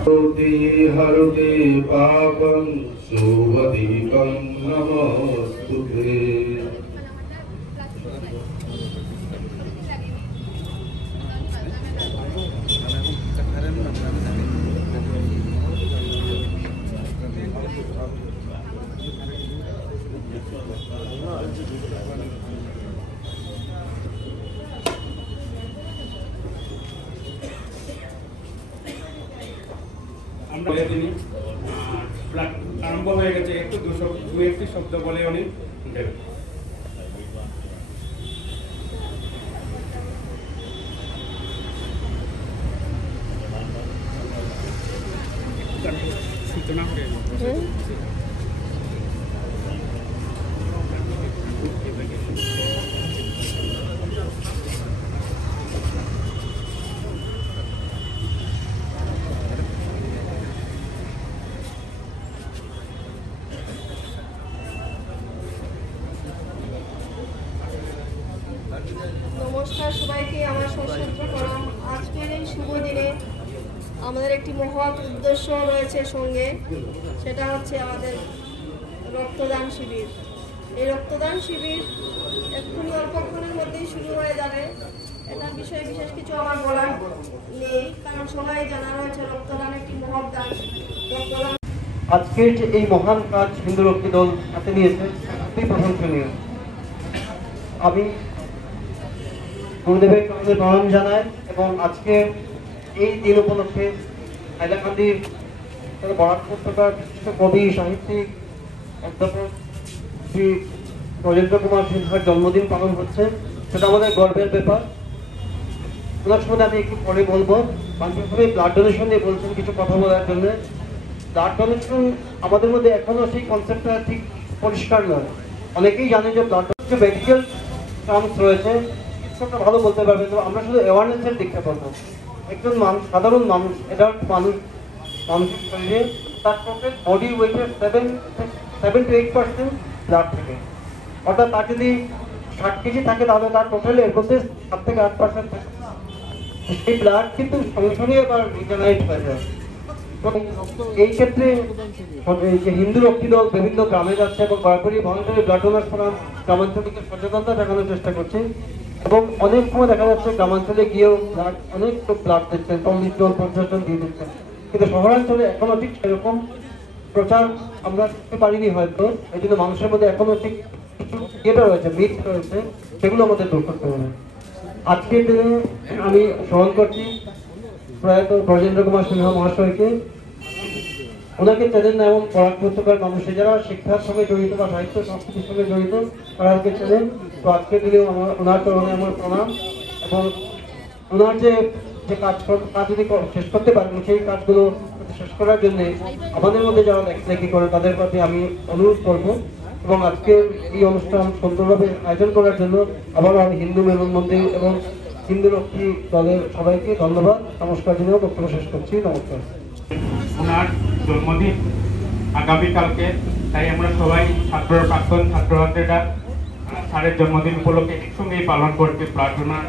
हरते पापं शुभदीपं नमोस्तुते। বলে তিনি আরম্ভ হয়ে গেছে, একটু দু একটি শব্দ বলে উনি দেবেন। সূচনা করে নমস্কার সবাইকে, আমার সশস্ত্র প্রণাম। আজকের এই শুভ দিনে আমাদের একটি মহৎ উদ্দেশ্য রয়েছে সঙ্গে, সেটা হচ্ছে আমাদের রক্তদান শিবির। এই রক্তদান শিবির এক্ষুনি অল্পক্ষণের মধ্যেই শুরু হয়ে যাবে। এটার বিষয়ে বিশেষ কিছু আমার বলার নেই, কারণ সবাই জানা রয়েছে রক্তদান একটি মহৎ দান। রক্তদান আজকের যে এই মহান কাজ হিন্দু রক্ষী দল হাতে নিয়েছে খুবই প্রশংসনীয়। আমি গুরুদেবের কাছে প্রণাম জানাই এবং আজকে এই দিন উপলক্ষে হাইলাকান্দির বরাক উপত্যকার বিশিষ্ট কবি সাহিত্যিক অধ্যাপক শ্রী ব্রজেন্দ্র কুমার সিনহার জন্মদিন পালন হচ্ছে, সেটা আমাদের গর্বের ব্যাপার। ওনার সঙ্গে আমি একটু পরে বলবো। বাংলাদেশে ব্লাড ডোনেশন নিয়ে বলছেন কিছু কথা বলার জন্য। ব্লাড ডোনেশন আমাদের মধ্যে এখনো সেই কনসেপ্টটা ঠিক পরিষ্কার নয়। অনেকেই জানে যে ব্লাড ডোনেশন মেডিকেল টার্মস রয়েছে, চিকিৎসকরা ভালো বলতে পারবে, তো আমরা শুধু অ্যাওয়ারনেসের দিকটা বলবো। একজন মানুষ, সাধারণ মানুষ, অ্যাডাল্ট মানুষের শরীরে তার টোটাল বডি ওয়েটের 7 to 8% ব্লাড থাকে। অর্থাৎ তার যদি 60 কেজি থাকে তাহলে তার টোটালি এর মধ্যে 7 থেকে 8% থাকে। সেই ব্লাড কিন্তু সঙ্গে সঙ্গে আবার রিজেনারেট হয়ে যায়। এই ক্ষেত্রে যে হিন্দু রক্ষী দল বিভিন্ন গ্রামে যাচ্ছে এবং সরাসরি ভলেন্টারি ব্লাড ডোনার ফোরাম গ্রামাঞ্চলিকের সচেতনতা দেখানোর চেষ্টা করছে এবং অনেক সময় দেখা যাচ্ছে গ্রামাঞ্চলে গিয়েও অনেক লোক ব্লাড দিচ্ছেন, 40 জন 50 জন দিয়ে দিচ্ছেন, কিন্তু শহরাঞ্চলে এখনো ঠিক সেরকম প্রচার আমরা করতে পারিনি হয়তো। এই জন্য মানুষের মধ্যে এখনো ঠিক কিছু ইয়েটা রয়েছে, মিথ রয়েছে, সেগুলো আমাদের দূর করতে হবে। আজকের দিনে আমি স্মরণ করছি প্রয়াত ব্রজেন্দ্র কুমার সিনহা মহাশয়কে। ওনাকে চেনেন না এমন বরাক উপত্যকার মানুষের যারা শিক্ষার সঙ্গে জড়িত বা সাহিত্য সংস্কৃতির সঙ্গে জড়িত তারা ওকে চেনেন। তো আজকের দিনেও ওনার চরণে আমার প্রণাম এবং ওনার যে কাজ যদি শেষ করতে পারেন সেই কাজগুলো শেষ করার জন্য আমাদের মধ্যে যারা লেখালেখি করে তাদের প্রতি আমি অনুরোধ করব। এবং আজকের এই অনুষ্ঠান সুন্দরভাবে আয়োজন করার জন্য আবারও আমি হিন্দু মেলন মন্দির এবং হিন্দু রক্ষী দলের সবাইকে ধন্যবাদ নমস্কার জানিয়েও বক্তব্য শেষ করছি। নমস্কার। ওনার জন্মদিন আগামীকালকে, তাই আমরা সবাই প্রাক্তন ছাত্রছাত্রীরা স্যারের জন্মদিন উপলক্ষে একসঙ্গেই পালন করছি ব্লাড ডোনার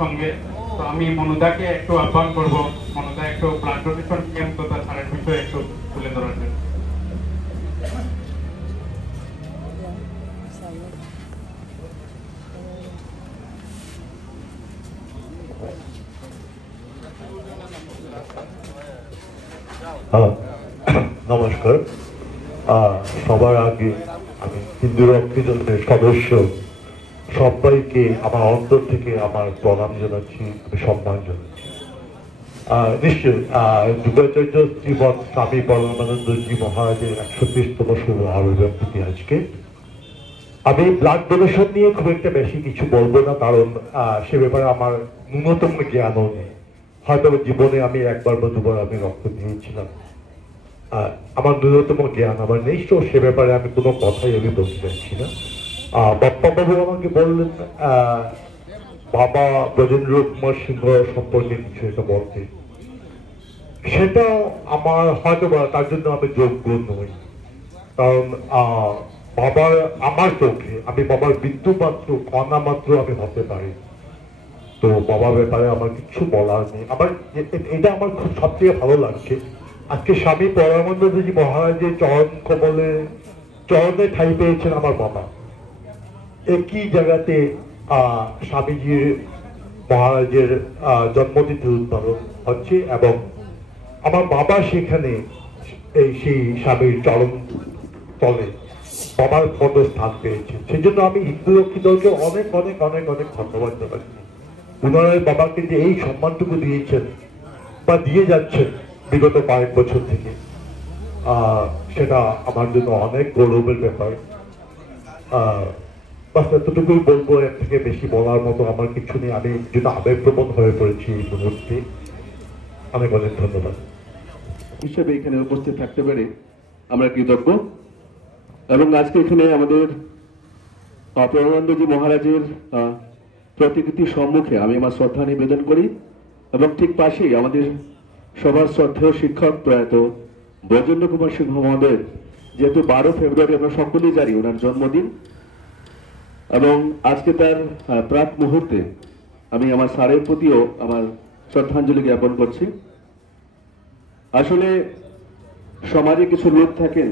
সঙ্গে। তো আমি মনুদাকে একটু আহ্বান করবো, মনুদা একটু ব্লাড ডোনেশন ক্যাম্প তথা স্যারের বিষয়ে একটু তুলে ধরার জন্য। নমস্কার। সবার আগে আমি হিন্দু রক্ষী দলের সদস্য সবাইকে আমার অন্তর থেকে আমার প্রণাম জানাচ্ছি, আমি সম্মান জানাচ্ছি। নিশ্চয় যুগাচার্য শ্রীমৎ স্বামী পরমানন্দজি মহারাজের 130তম শুভ আবির্ভাব আজকে। আমি ব্লাড ডোনেশন নিয়ে খুব একটা বেশি কিছু বলবো না, কারণ সে ব্যাপারে আমার ন্যূনতম জ্ঞানও নেই। হয়তো জীবনে আমি একবার বা দুবার আমি রক্ত দিয়েছিলাম, আমার ন্যূনতম জ্ঞান আমার নেই, তো সে ব্যাপারে আমি কোনো কথাই আমি বলতে চাইছি না। বাপ্পাবাবু আমাকে বললেন বাবা ব্রজেন্দ্র কুমার সিংহ সম্পর্কে কিছু একটা বলতে, সেটা আমার হয়তো তার জন্য আমি যোগ্য নই। কারণ বাবার আমার চোখে আমি বাবার বিন্দু মাত্র কণা মাত্র আমি হতে পারি, তো বাবার ব্যাপারে আমার কিছু বলার নেই। আমার এটা আমার খুব সবথেকে ভালো লাগছে আজকে স্বামী পরমানন্দজি মহারাজের চরণ কমলে চরণে ঠাঁই পেয়েছেন আমার বাবা। একই জায়গাতে স্বামীজির মহারাজের জন্মতিথি উদ্বোধন হচ্ছে এবং আমার বাবা সেখানে সেই স্বামীর চরণ তলে বাবার পদ স্থান পেয়েছে। সেই জন্য আমি হিন্দু রক্ষী দলকে অনেক অনেক অনেক অনেক ধন্যবাদ জানাচ্ছি। ওনারা বাবাকে যে এই সম্মানটুকু দিয়েছেন বা দিয়ে যাচ্ছেন বিগত কয়েক বছর থেকে, সেটা আমার জন্য অনেক গৌরবের ব্যাপার। বাস এতটুকুই বলবো, এর থেকে বেশি বলার মতো আমার কিছু নেই। আমি যেন আবেগপ্রবণ হয়ে পড়েছি এই মুহূর্তে। অনেক অনেক ধন্যবাদ। হিসেবে এখানে উপস্থিত থাকতে পেরে আমরা কৃতজ্ঞ। এবং আজকে এখানে আমাদের পরমানন্দজি মহারাজের প্রতিকৃতির সম্মুখে আমি আমার শ্রদ্ধা নিবেদন করি এবং ঠিক পাশেই আমাদের সবার শ্রদ্ধেয় শিক্ষক প্রয়াত ব্রজেন্দ্র কুমার সিংহ মহোদয়, যেহেতু 12 ফেব্রুয়ারি আমরা সকলেই জানি ওনার জন্মদিন, এবং আজকে তার প্রাক মুহূর্তে আমি আমার স্যারের প্রতিও আমার শ্রদ্ধাঞ্জলি জ্ঞাপন করছি। আসলে সমাজে কিছু লোক থাকেন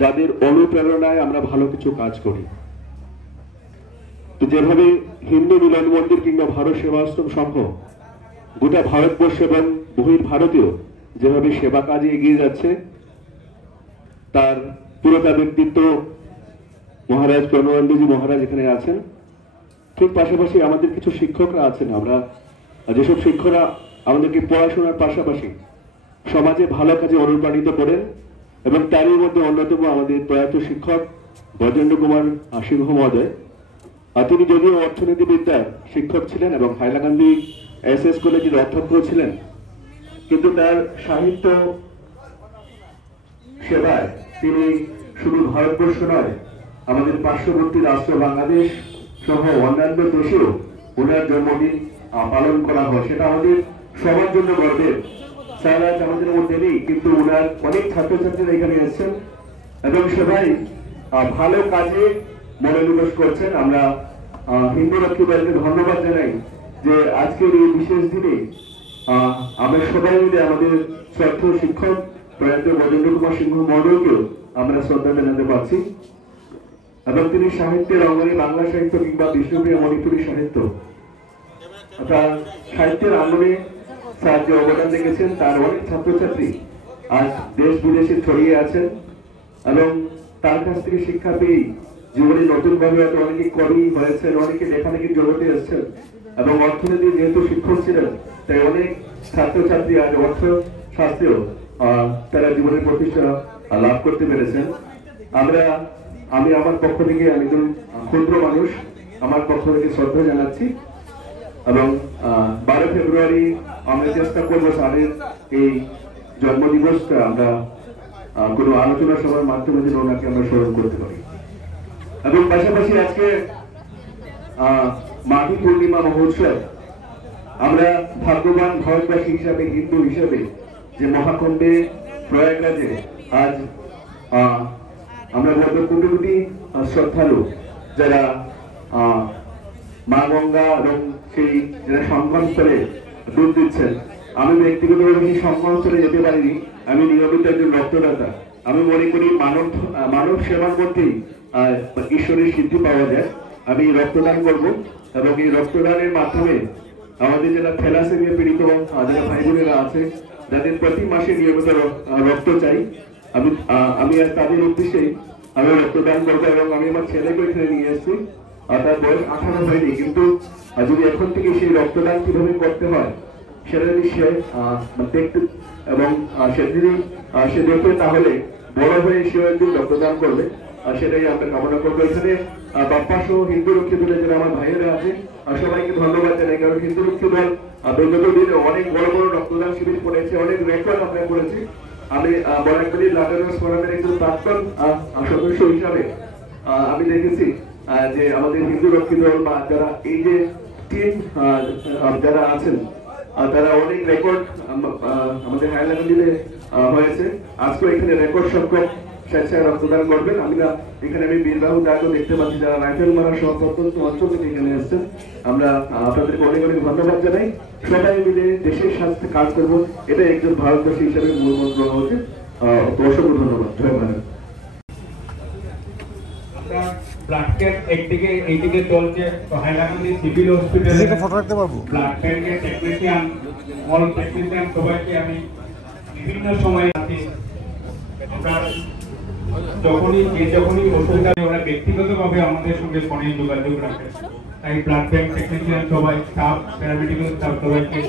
যাদের অনুপ্রেরণায় আমরা ভালো কিছু কাজ করি। তো যেভাবে হিন্দু মিলন মন্দির কিংবা ভারত সেবাশ্রম সংঘ গোটা ভারতবর্ষ এবং বহির ভারতীয় যেভাবে সেবা কাজে এগিয়ে যাচ্ছে, তার পুরোটা ব্যক্তিত্ব মহারাজ প্রণবানন্দজি মহারাজ এখানে আছেন। ঠিক পাশাপাশি আমাদের কিছু শিক্ষকরা আছেন, আমরা যেসব শিক্ষকরা আমাদেরকে পড়াশোনার পাশাপাশি সমাজে ভালো কাজে অনুপ্রাণিত করেন, এবং তারই মধ্যে অন্যতম আমাদের প্রয়াত শিক্ষক ব্রজেন্দ্র কুমার সিংহ মহোদয়। তিনি যদিও অর্থনীতিবিদ্যার শিক্ষক ছিলেন এবং হাইলাকান্দি SS কলেজের অধ্যক্ষ ছিলেন, কিন্তু তার সাহিত্য সেবায় তিনি শুধু ভারতবর্ষ নয়, আমাদের পার্শ্ববর্তী রাষ্ট্র বাংলাদেশ সহ অন্যান্য দেশেও ওনার জন্মদিন পালন করা হয়। সেটা আমাদের সবার জন্য গর্বের। স্যার আজ আমাদের মধ্যে নেই, কিন্তু ওনার অনেক ছাত্রছাত্রীরা এখানে এসেছেন এবং সবাই ভালো কাজে মনোনিবেশ করছেন। আমরা হিন্দু রক্ষী দলকে ধন্যবাদ জানাই যে আজকের এই বিশেষ দিনে আমরা সবাই মিলে আমাদের শ্রদ্ধেয় শিক্ষক প্রয়াত ব্রজেন্দ্র কুমার সিংহ মহোদয়কেও আমরা শ্রদ্ধা জানাতে পারছি। এবং তিনি সাহিত্যের অঙ্গনে বাংলা সাহিত্য কিংবা বিষ্ণুপ্রিয়া মণিপুরী সাহিত্য অর্থাৎ সাহিত্যের আন্দোলনে স্যার যে অবদান রেখেছেন, তার অনেক ছাত্রছাত্রী আজ দেশ বিদেশে ছড়িয়ে আছেন এবং তার কাছ থেকে শিক্ষা পেয়ে জীবনে নতুন ভাবে অনেকে কবি হয়েছেন, অনেকে লেখালেখির জগতে এসেছেন এবং অর্থনীতি যেহেতু শিক্ষক ছিলেন, তাই অনেক ছাত্রছাত্রী আজ অর্থশাস্ত্রেও তারা জীবনের প্রতিষ্ঠা লাভ করতে পেরেছেন। আমি আমার পক্ষ থেকে, আমি একজন ক্ষুদ্র মানুষ, আমার পক্ষ থেকে শ্রদ্ধা জানাচ্ছি এবং 12 ফেব্রুয়ারি আমরা চেষ্টা করবো স্যারের এই জন্মদিবসটা আমরা কোনো আলোচনা সভার মাধ্যমে যেন ওনাকে আমরা স্মরণ করতে পারি। এবং পাশাপাশি আজকে মাঘী পূর্ণিমা মহোৎসব, আমরা ভাগ্যবান ভারতবাসী হিসাবে, হিন্দু হিসাবে, যে মহাকুম্ভে প্রয়াগরাজে আজ আমরা বলবো কোটি কোটি শ্রদ্ধালু যারা মা গঙ্গা এবং সেই যারা সঙ্গমস্থলে ডুব দিচ্ছেন। আমি ব্যক্তিগতভাবে সেই সঙ্গমস্থলে যেতে পারিনি, আমি নিয়মিত একজন রক্তদাতা। আমি মনে করি মানব সেবার মধ্যেই ঈশ্বরের সিদ্ধি পাওয়া যায়। আমি রক্তদান করব এবং এই রক্তদানের মাধ্যমে আমাদের যারা থ্যালাসেমিয়া পীড়িত যারা ভাই বোনেরা আছে, যাদের প্রতি মাসে নিয়মিত রক্ত চাই, আমি তাদের উদ্দেশ্যে আমি রক্তদান করবো এবং আমি আমার ছেলেকে এখানে নিয়ে এসেছি। তার বয়স 18 হয়নি, কিন্তু যদি এখন থেকে সেই রক্তদান কিভাবে করতে হয় সেটা যদি সে দেখতে এবং সে দেখে, তাহলে বড় হয়ে সেও একদিন রক্তদান করবে। সেটাই আমরা কামনা করবো। এখানে বাপ্পা সহ হিন্দু রক্ষী দলের যারা আমার ভাইয়েরা আছে সবাইকে ধন্যবাদ জানাই, কারণ হিন্দু রক্ষী দল বিগত দিনে অনেক বড় বড় রক্তদান শিবির করেছে, অনেক রেকর্ড আমরা করেছি। আমি বরাকবাড়ি লাদারস ফোরামের একজন প্রাক্তন সদস্য হিসাবে আমি দেখেছি যে আমাদের হিন্দু রক্ষী দল বা যারা এই যে টিম যারা আছেন, তারা অনেক রেকর্ড আমাদের হাইলাকান্দিতে হয়েছে। আজকে এখানে রেকর্ড সংখ্যক স্বেচ্ছায় রক্তদান করবেন। আমি বীরবাহু দাগও দেখতে পাচ্ছি, যারা রাইফেল মারা সহ প্রত্যন্ত অঞ্চল থেকে এখানে এসেছেন। আমরা আপনাদেরকে অনেক অনেক ধন্যবাদ জানাই। সবাই মিলে দেশের স্বার্থে কাজ করবো, এটা একজন ভারতবাসী হিসেবে মূল মন্ত্র হওয়া উচিত। অসংখ্য ধন্যবাদ। জয় ভারত। ব্লাড ক্যাম্প একদিকে এইদিকে চলছে, তো হাইলাকান্দি সিভিল হসপিটালে ব্লাড ব্যাংকের টেকনিশিয়ান, অল টেকনিশিয়ান সবাইকে আমি বিভিন্ন সময় আছি। আমরা যখনই অসুবিধা হয় ওরা ব্যক্তিগতভাবে আমাদের সঙ্গে ফোনে যোগাযোগ রাখে। তাই ব্লাড ব্যাংক টেকনিশিয়ান সবাই, স্টাফ, প্যারামেডিক্যাল স্টাফ সবাইকে